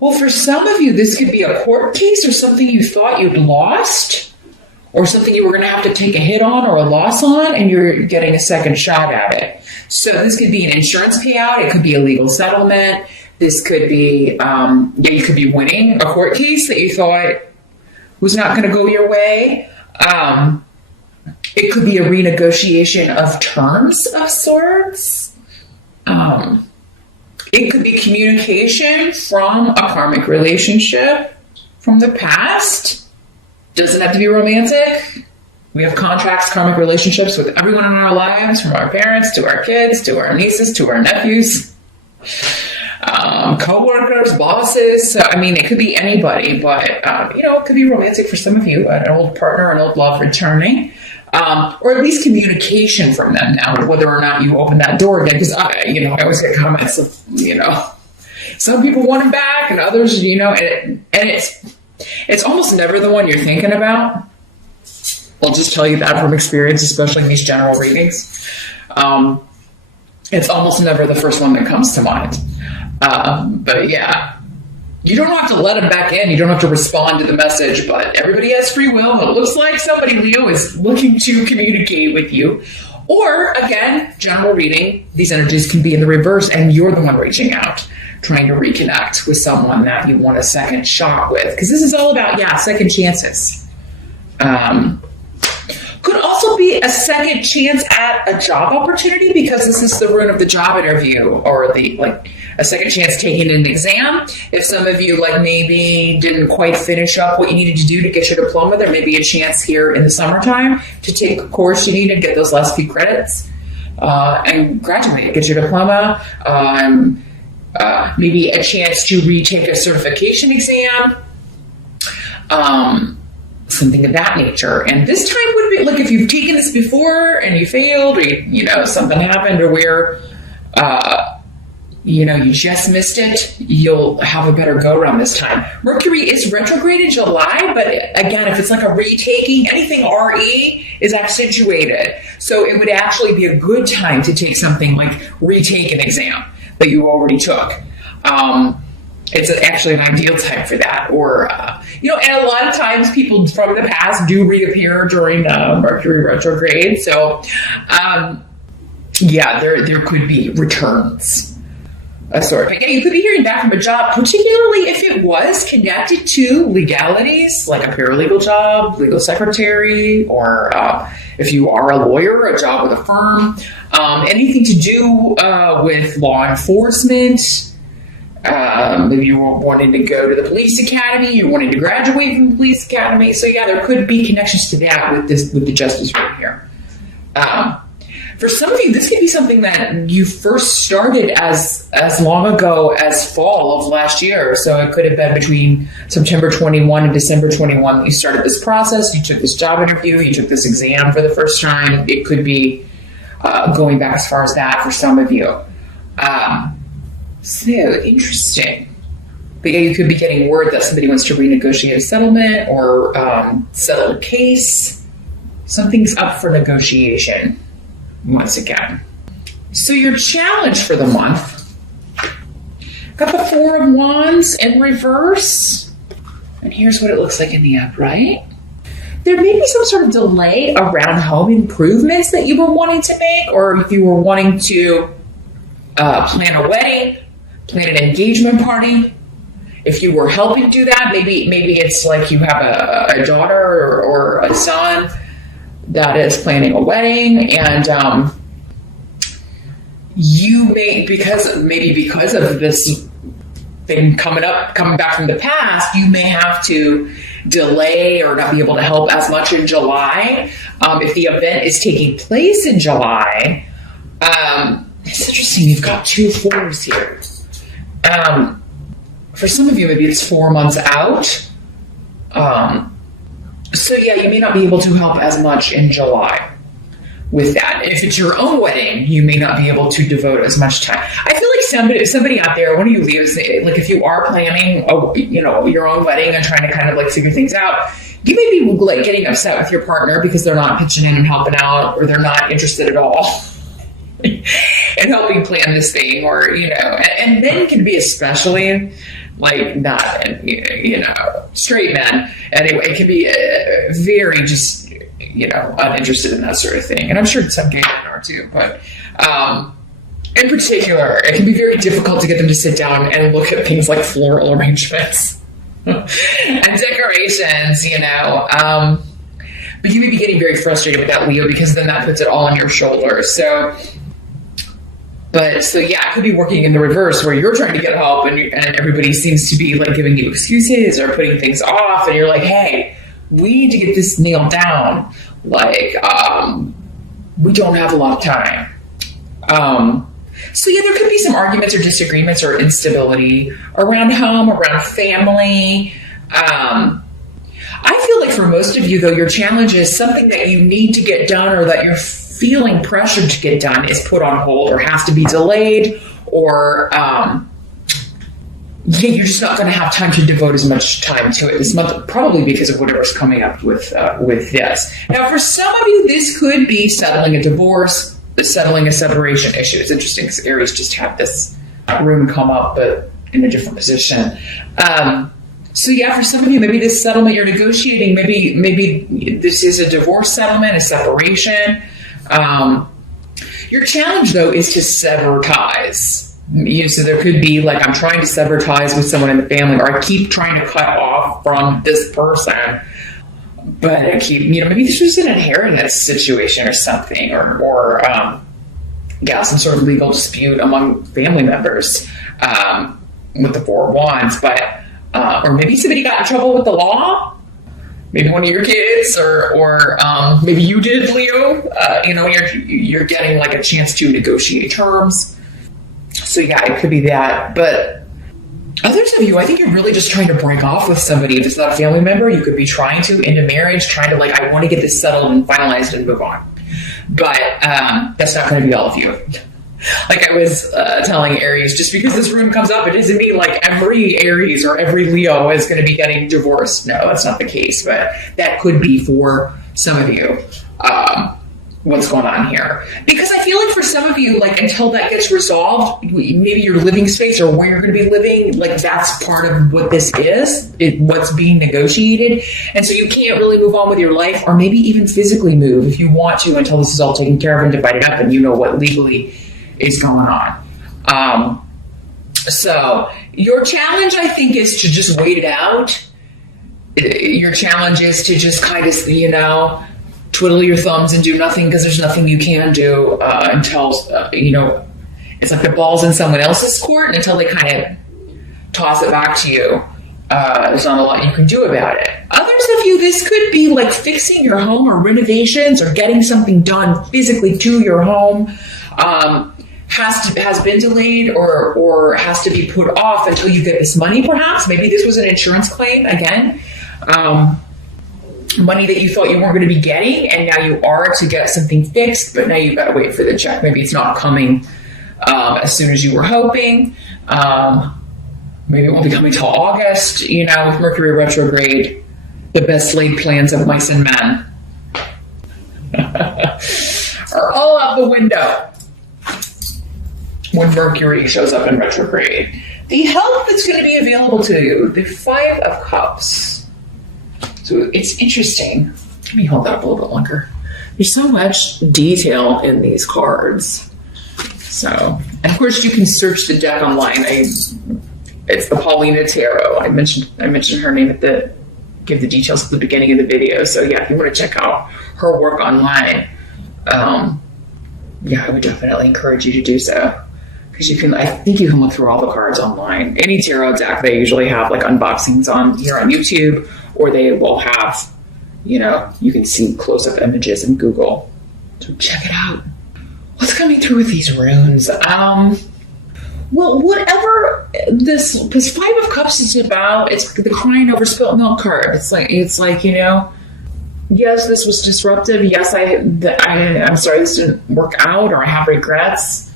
Well, for some of you, this could be a court case or something you thought you'd lost, or something you were going to have to take a hit on or a loss on, and you're getting a second shot at it. So this could be an insurance payout. It could be a legal settlement. This could be, you could be winning a court case that you thought was not going to go your way. It could be a renegotiation of terms of sorts. It could be communication from a karmic relationship from the past. Doesn't have to be romantic. We have contracts, karmic relationships with everyone in our lives, from our parents to our kids to our nieces to our nephews, co-workers, bosses. So, I mean, it could be anybody, but, it could be romantic for some of you, an old partner, an old love returning. Or at least communication from them now, whether or not you open that door again. Because, I always get comments of, some people want it back and others, and it's almost never the one you're thinking about. I'll just tell you that from experience, especially in these general readings. It's almost never the first one that comes to mind. But yeah. You don't have to let them back in. You don't have to respond to the message, but everybody has free will. And it looks like somebody, Leo, is looking to communicate with you. Or, again, general reading, these energies can be in the reverse, and you're the one reaching out, trying to reconnect with someone that you want a second shot with. Because this is all about, second chances. Could also be a second chance at a job opportunity, because this is the rune of the job interview, or a second chance taking an exam. If some of you maybe didn't quite finish up what you needed to do to get your diploma, there may be a chance here in the summertime to take a course you need and get those last few credits and graduate, get your diploma. Maybe a chance to retake a certification exam. Something of that nature. And this time would be if you've taken this before and you failed, or something happened, or where you just missed it, you'll have a better go around this time. Mercury is retrograde in July, but again, if it's a retaking, anything RE is accentuated. So it would actually be a good time to take something like retake an exam that you already took. It's actually an ideal time for that. Or, and a lot of times people from the past do reappear during Mercury retrograde. So, there could be returns. You could be hearing back from a job, particularly if it was connected to legalities, like a paralegal job, legal secretary, or if you are a lawyer, a job with a firm, anything to do with law enforcement. Maybe you were wanting to go to the police academy, you're wanting to graduate from the police academy. So there could be connections to that with the justice right here. For some of you, this could be something that you first started as long ago as fall of last year. So it could have been between September 21 and December 21 that you started this process. You took this job interview, you took this exam for the first time. It could be going back as far as that for some of you. So interesting. But you could be getting word that somebody wants to renegotiate a settlement or settle a case. Something's up for negotiation once again. So your challenge for the month, got the Four of Wands in reverse. And here's what it looks like in the upright. There may be some sort of delay around home improvements that you were wanting to make, or if you were wanting to plan a wedding, plan an engagement party. If you were helping do that, maybe it's like you have a daughter or a son that is planning a wedding, and you may, because of this thing coming back from the past, you may have to delay or not be able to help as much in July. If the event is taking place in July, it's interesting. You've got 2 4s here. For some of you, maybe it's 4 months out. So you may not be able to help as much in July with that. If it's your own wedding, you may not be able to devote as much time. I feel like somebody out there, one of you Leos, if you are planning, your own wedding and trying to kind of figure things out, you may be getting upset with your partner because they're not pitching in and helping out, or they're not interested at all. and helping plan this thing, or, and men can be especially like not, straight men. Anyway, it can be very just, uninterested in that sort of thing. And I'm sure some gay men are too, but, in particular, it can be very difficult to get them to sit down and look at things like floral arrangements and decorations, but you may be getting very frustrated with that, Leo, because then that puts it all on your shoulders. So yeah, it could be working in the reverse, where you're trying to get help and everybody seems to be like giving you excuses or putting things off, and you're like, hey, we need to get this nailed down. Like, we don't have a lot of time. So yeah, there could be some arguments or disagreements or instability around home, around family. I feel like for most of you, though, your challenge is something that you need to get done, or that you're feeling pressured to get done, is put on hold or has to be delayed, or you're just not going to have time to devote as much time to it this month, probably because of whatever's coming up with this. Now, for some of you, this could be settling a divorce, settling a separation issue. It's interesting because Aries just had this room come up, but in a different position. So yeah, for some of you, maybe this settlement you're negotiating, maybe this is a divorce settlement, a separation. Your challenge, though, is to sever ties. So there could be like, I'm trying to sever ties with someone in the family, or I keep trying to cut off from this person, but I keep, maybe this was an inheritance situation or something, or some sort of legal dispute among family members with the Four of Wands, but or maybe somebody got in trouble with the law. Maybe one of your kids, or maybe you did, Leo. You're getting like a chance to negotiate terms. So yeah, it could be that. But others of you, I think you're really just trying to break off with somebody. If it's not a family member, you could be trying to end a marriage, trying to like, I want to get this settled and finalized and move on. But that's not going to be all of you. Like I was telling Aries, just because this room comes up, it doesn't mean like every Aries or every Leo is going to be getting divorced. No, that's not the case, but that could be for some of you what's going on here. Because I feel like for some of you, like until that gets resolved, maybe your living space or where you're going to be living, like that's part of what this is, what's being negotiated. And so you can't really move on with your life, or maybe even physically move if you want to, until this is all taken care of and divided up and you know what legally is going on. So your challenge, I think, is to just wait it out. Your challenge is to just kind of, twiddle your thumbs and do nothing, because there's nothing you can do until, it's like the ball's in someone else's court, and until they kind of toss it back to you, there's not a lot you can do about it. Others of you, this could be like fixing your home or renovations or getting something done physically to your home. Has been delayed or has to be put off until you get this money, perhaps. Maybe this was an insurance claim, again. Money that you thought you weren't going to be getting, and now you are to get something fixed, but now you've got to wait for the check. Maybe it's not coming as soon as you were hoping. Maybe it won't be coming till August, with Mercury retrograde. The best laid plans of mice and men are all out the window when Mercury shows up in retrograde. The help that's going to be available to you, the Five of Cups. So it's interesting. Let me hold that up a little bit longer. There's so much detail in these cards. So, and of course you can search the deck online. It's the Paulina Tarot. I mentioned her name give the details at the beginning of the video. So yeah, if you want to check out her work online, I would definitely encourage you to do so. Because I think you can look through all the cards online. Any tarot deck, they usually have like unboxings here on YouTube, or they will have, you can see close-up images in Google. So check it out. What's coming through with these runes? Well, whatever this Five of Cups is about, it's the crying over spilt milk card. It's like yes, this was disruptive. Yes, I'm sorry this didn't work out, or I have regrets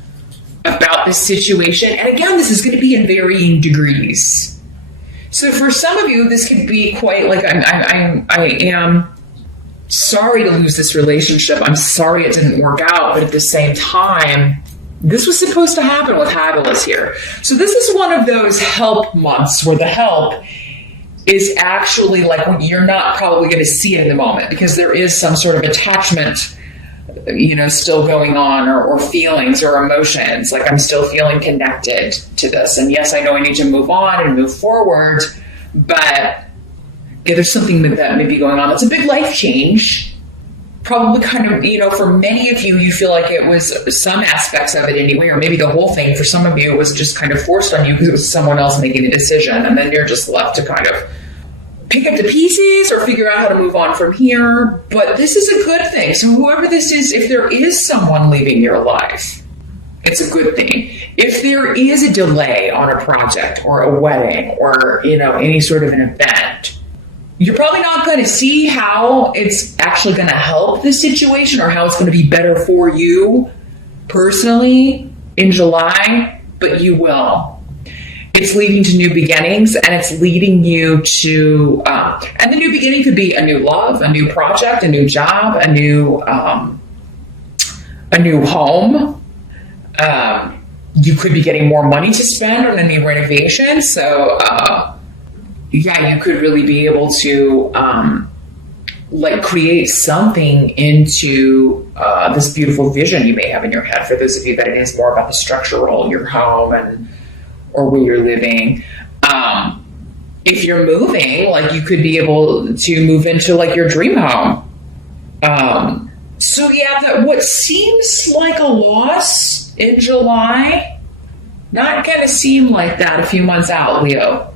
about this situation. And again, this is going to be in varying degrees. So for some of you, this could be quite like I am sorry to lose this relationship. I'm sorry it didn't work out. But at the same time, this was supposed to happen with Fabulous here. So this is one of those help months where the help is actually like when you're not probably going to see it in the moment because there is some sort of attachment, still going on or feelings or emotions. Like I'm still feeling connected to this. And yes, I know I need to move on and move forward, but there's something that may be going on. It's a big life change. Probably kind of, for many of you, you feel like it was some aspects of it anyway, or maybe the whole thing. For some of you, it was just kind of forced on you because it was someone else making the decision. And then you're just left to kind of pick up the pieces or figure out how to move on from here. But this is a good thing. So whoever this is, if there is someone leaving your life, it's a good thing. If there is a delay on a project or a wedding or, any sort of an event, you're probably not going to see how it's actually going to help the situation or how it's going to be better for you personally in July, but you will. It's leading to new beginnings, and it's leading you to, and the new beginning could be a new love, a new project, a new job, a new home. You could be getting more money to spend on a new renovation. So, you could really be able to create something into this beautiful vision you may have in your head. For those of you that it is more about the structural, your home or where you're living. If you're moving, you could be able to move into your dream home. What seems like a loss in July, not going to seem like that a few months out, Leo.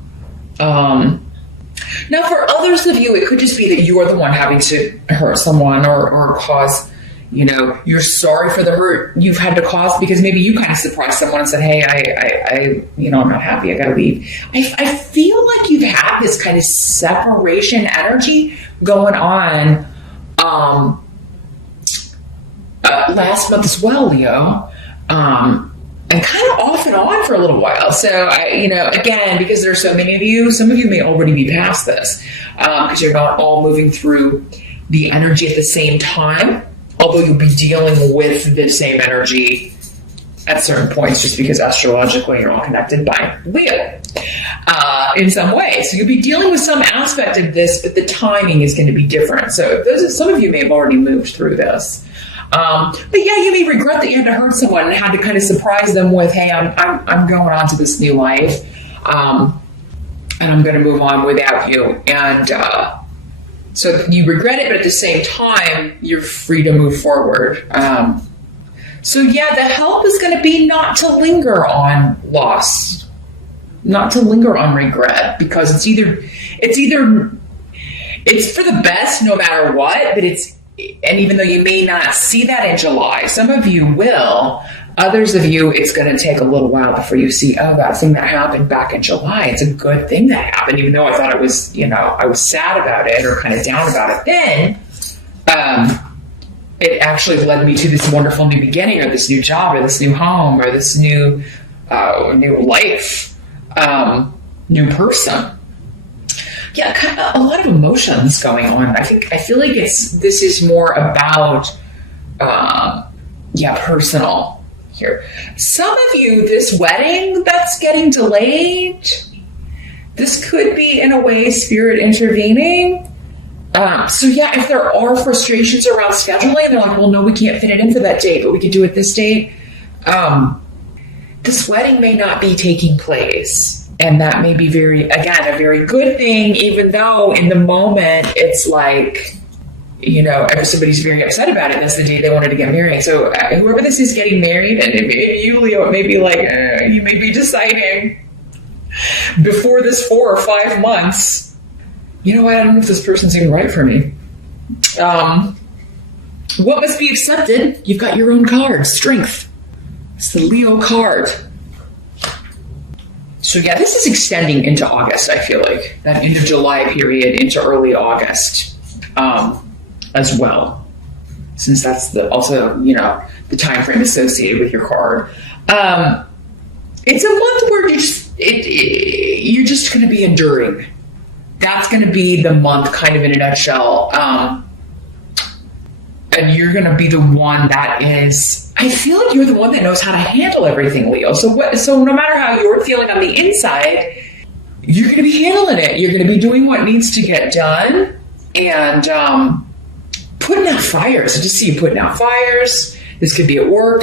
Now for others of you, it could just be that you're the one having to hurt someone or cause, you're sorry for the hurt you've had to cause because maybe you kind of surprised someone and said, hey, I'm not happy. I got to leave. I feel like you've had this kind of separation energy going on, last month as well, Leo. And kind of off and on for a little while. So, again, because there's so many of you, some of you may already be past this because you're not all moving through the energy at the same time, although you'll be dealing with the same energy at certain points just because astrologically you're all connected by Leo in some way. So you'll be dealing with some aspect of this, but the timing is going to be different. So some of you may have already moved through this. But you may regret that you had to hurt someone and had to kind of surprise them with, hey, I'm going on to this new life, and I'm going to move on without you. And so you regret it, but at the same time, you're free to move forward. The help is going to be not to linger on loss, not to linger on regret, because it's for the best no matter what, but and even though you may not see that in July, some of you will, others of you, it's going to take a little while before you see, that thing that happened back in July, it's a good thing that happened, even though I thought it was, I was sad about it or kind of down about it then. It actually led me to this wonderful new beginning or this new job or this new home or this new life, new person. Yeah, kind of a lot of emotions going on. I feel like this is more about, personal here. Some of you, this wedding that's getting delayed, this could be in a way spirit intervening. If there are frustrations around scheduling, they're like, well, no, we can't fit it in for that date, but we could do it this date. This wedding may not be taking place. And that may be a very good thing, even though in the moment it's like, everybody's very upset about it. That's the day they wanted to get married. So whoever this is getting married, and if you, Leo, it may be like, you may be deciding before this 4 or 5 months, I don't know if this person's even right for me. What must be accepted? You've got your own card, Strength. It's the Leo card. So this is extending into August, I feel like. That end of July period into early August as well. Since that's also the time frame associated with your card. It's a month where you're just going to be enduring. That's going to be the month kind of in a nutshell. And you're going to be the one that is, I feel like you're the one that knows how to handle everything, Leo. So no matter how you're feeling on the inside, you're going to be handling it. You're going to be doing what needs to get done and putting out fires. I just see you putting out fires. This could be at work,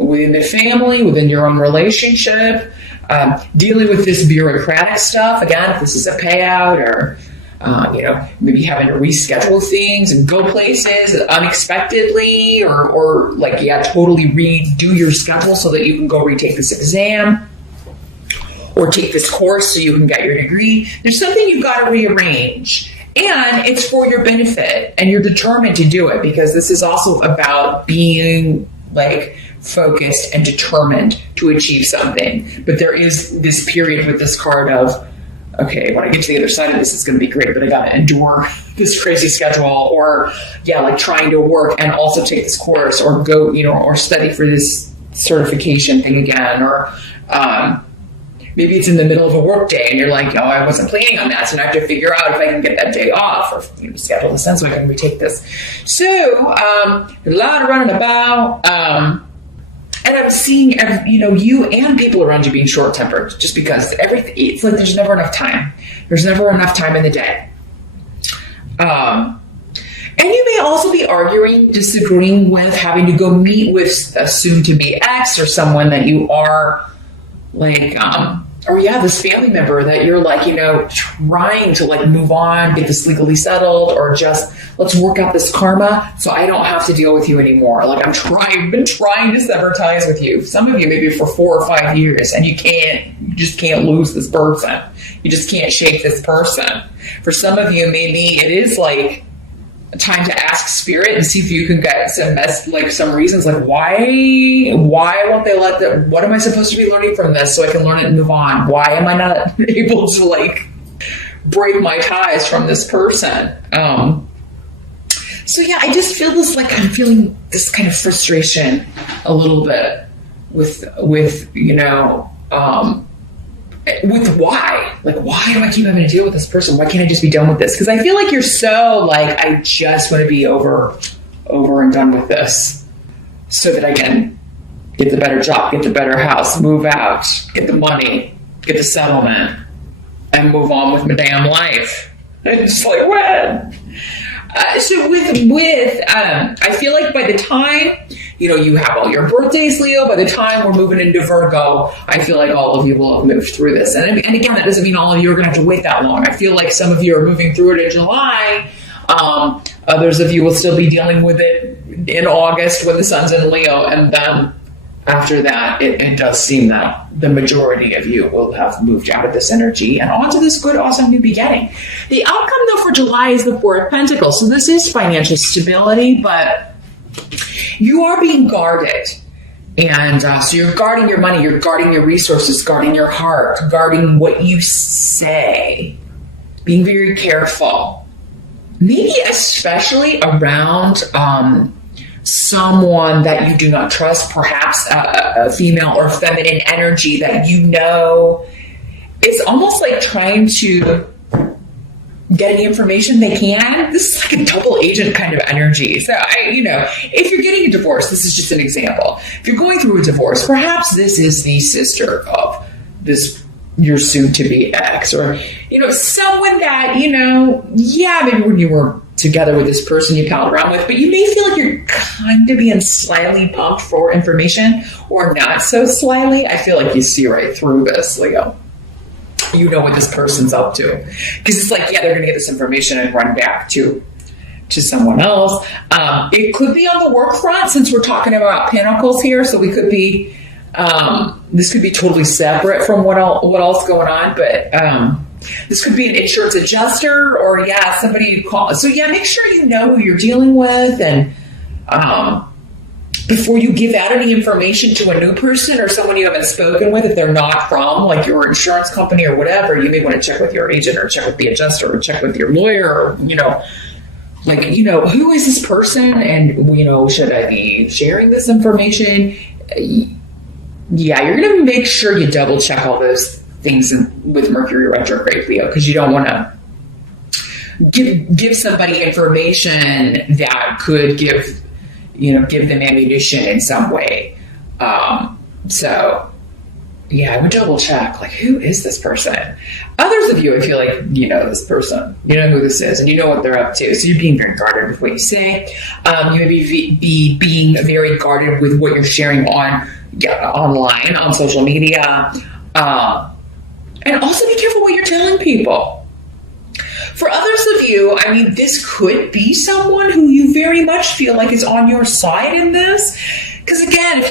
within the family, within your own relationship, dealing with this bureaucratic stuff. Again, if this is a payout or maybe having to reschedule things and go places unexpectedly or totally redo your schedule so that you can go retake this exam or take this course so you can get your degree. There's something you've got to rearrange, and it's for your benefit, and you're determined to do it because this is also about being focused and determined to achieve something. But there is this period with this card of, okay, when I get to the other side of this, it's going to be great, but I got to endure this crazy schedule or, trying to work and also take this course or go, or study for this certification thing again. Or maybe it's in the middle of a work day and you're like, I wasn't planning on that. So I have to figure out if I can get that day off or schedule this in so I can retake this. So a lot of running about. And I'm seeing, you and people around you being short-tempered just because it's like there's never enough time. There's never enough time in the day. And you may also be arguing, disagreeing with, having to go meet with a soon-to-be ex or someone that you are this family member that you're trying to move on, get this legally settled, or just let's work out this karma so I don't have to deal with you anymore. I've been trying to sever ties with you. Some of you maybe for 4 or 5 years, and you just can't lose this person. You just can't shake this person. For some of you, maybe it is time to ask spirit and see if you can get some reasons why won't they let them, what am I supposed to be learning from this so I can learn it and move on? Why am I not able to break my ties from this person? I just feel this I'm feeling this kind of frustration a little bit with why? Why do I keep having to deal with this person? Why can't I just be done with this? Because I feel like you're so I just want to be over and done with this so that I can get the better job, get the better house, move out, get the money, get the settlement, and move on with my damn life. And it's what? So I feel like by the time, you have all your birthdays, Leo, by the time we're moving into Virgo, I feel like all of you will have moved through this. And again, that doesn't mean all of you are going to have to wait that long. I feel like some of you are moving through it in July. Others of you will still be dealing with it in August when the sun's in Leo. And then after that, it does seem that the majority of you will have moved out of this energy and onto this good, awesome new beginning. The outcome, though, for July is the Four of Pentacles. So this is financial stability, but you are being guarded. And so you're guarding your money, you're guarding your resources, guarding your heart, guarding what you say, being very careful. Maybe especially around someone that you do not trust, perhaps a female or feminine energy that is almost like trying to get any information they can. This is like a double agent kind of energy. So if you're getting a divorce, this is just an example. If you're going through a divorce, perhaps this is the sister of your soon-to-be ex, or someone that maybe when you were together with this person you palled around with, but you may feel like you're kind of being slyly pumped for information, or not so slyly. I feel like you see right through this, Leo. You know what this person's up to, because it's they're going to get this information and run back to someone else. It could be on the work front, since we're talking about Pentacles here. So we could be this could be totally separate from what else going on, but this could be an insurance adjuster, or somebody you call. So make sure you know who you're dealing with, and before you give out any information to a new person or someone you haven't spoken with, if they're not from your insurance company or whatever, you may want to check with your agent or check with the adjuster or check with your lawyer, or who is this person, and should I be sharing this information? You're going to make sure you double check all those things with Mercury retrograde, Leo, because you don't want to give somebody information that could give them ammunition in some way. So yeah, I would double check, like, who is this person? Others of you, I feel like you know this person, you know who this is, and you know what they're up to. So you're being very guarded with what you say. You may be being very guarded with what you're sharing online, on social media. And also be careful what you're telling people. For others of you, I mean, this could be someone who you very much feel like is on your side in this. Because again,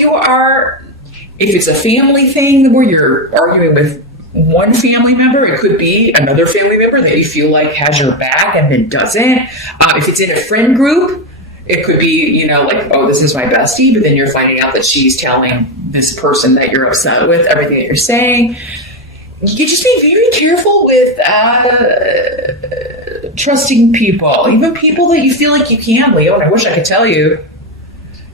if it's a family thing where you're arguing with one family member, it could be another family member that you feel like has your back and then doesn't. If it's in a friend group, it could be, like, oh, this is my bestie, but then you're finding out that she's telling this person that you're upset with everything that you're saying. You just be very careful with trusting people, even people that you feel like you can, Leo. And I wish I could tell you,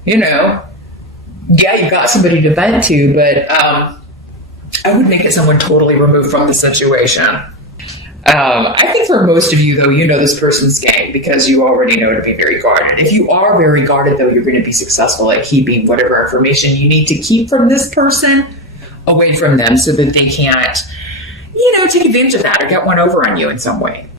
yeah, you've got somebody to vent to, but I would make it someone totally removed from the situation. I think for most of you, though, you know this person's game because you already know to be very guarded. If you are very guarded, though, you're going to be successful at keeping whatever information you need to keep from this person away from them so that they can't, take advantage of that or get one over on you in some way.